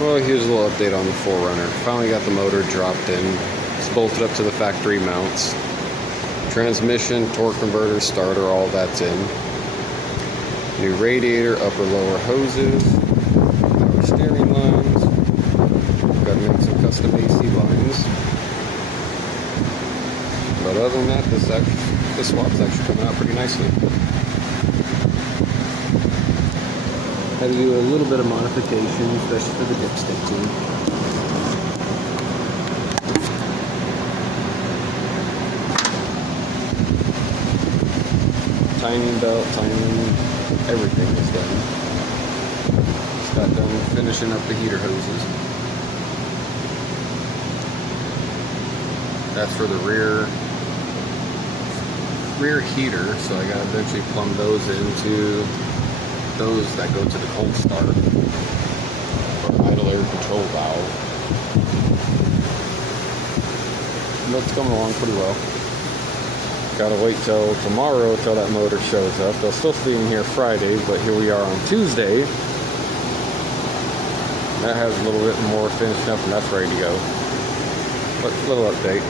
Well, here's a little update on the 4Runner. Finally got the motor dropped in. It's bolted up to the factory mounts. Transmission, torque converter, starter, all that's in. New radiator, upper lower hoses, power steering lines. Got to make some custom AC lines. But other than that, this swap's actually coming out pretty nicely. Had to do a little bit of modification, especially for the dipstick tube. Timing belt, timing, everything is done. Just got done finishing up the heater hoses. That's for the rear heater, so I gotta eventually plumb those into those that go to the cold start or idle air control valve. That's coming along pretty well. Gotta wait till tomorrow till that motor shows up. They'll still be in here Friday, but here we are on Tuesday. That has a little bit more finished up and that's ready to go. But little update.